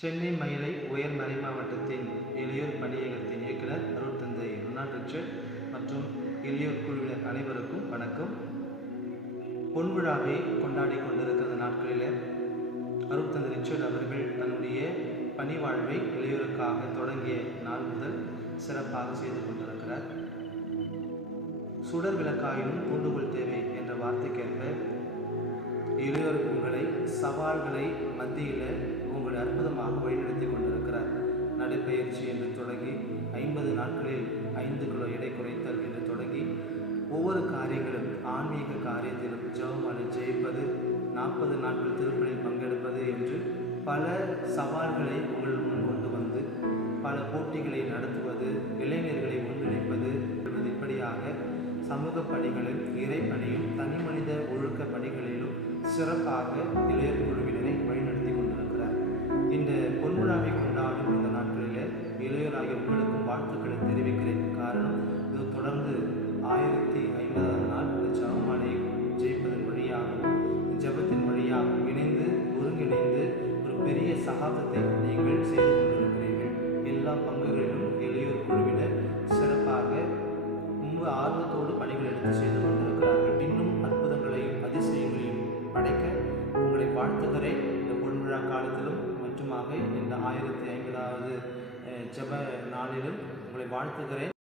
சென்னை மயிலை உயர்மறை மாவட்டத்தின் இளையோர் பணியகத்தின் இயக்குனர் அருள் தந்தை ரொனால்ட் ரிச்சர்ட் மற்றும் இளையோர் குழுவினர் அனைவருக்கும் வணக்கம். பொன்விழாவை கொண்டாடி கொண்டிருக்கிற நாட்களில் அருட்தந்தை ரிச்சர்ட் அவர்கள் தன்னுடைய பணி வாழ்வை இளையோருக்காக தொடங்கிய நாள் முதல் சிறப்பாக செய்து கொண்டிருக்கிறார். சுடர் விளக்காயினும் தூண்டுகோல் தேவை என்ற வார்த்தைக்கேற்ப இளையோர் உங்களை சவால்களை மத்தியில் வழிநடத்தி கொண்டிருக்கிறார். நடைப்பயிற்சி என்று தொடங்கி ஐம்பது நாட்களில் ஐந்து கிலோ எடை குறைத்தல் என்று தொடங்கி ஒவ்வொரு காரியங்களும் ஆன்மீக காரியத்திலும் ஜெபமாலை ஜெயிப்பது நாற்பது நாட்கள் திருப்பணியில் பங்கெடுப்பது என்று பல சவால்களை உங்கள் முன் கொண்டு வந்து பல போட்டிகளை நடத்துவது இளைஞர்களை ஒன்றிணைப்பது இப்படியாக சமூக பணிகளில் இறைப்பணியும் தனி மனித ஒழுக்க பணிகளிலும் சிறப்பாக இளையர் குழு இந்த பொன்விழாவை கொண்டாடும் இந்த நாட்களில் இளையராகிய உங்களுக்கும் வாழ்த்துக்களை தெரிவிக்கிறேன். காரணம் இது தொடர்ந்து ஆயிரத்தி ஐம்பதாவது நாள் இந்த ஜபமாலை ஜெயிப்பதன் வழியாகவும் ஜபத்தின் வழியாகவும் இணைந்து ஒருங்கிணைந்து ஒரு பெரிய சகாப்தத்தை நீங்கள் செய்து கொண்டிருக்கிறீர்கள். எல்லா பங்குகளிலும் இளையோர் குழுவினர் சிறப்பாக ரொம்ப ஆர்வத்தோடு பணிகள் எடுத்து செய்து கொண்டிருக்கிறார்கள். இன்னும் அற்புதங்களையும் அதிசயங்களையும் படைக்க உங்களை வாழ்த்துகிறேன். ஜப நாளிலும் உங்களை வாழ்த்துகிறேன்.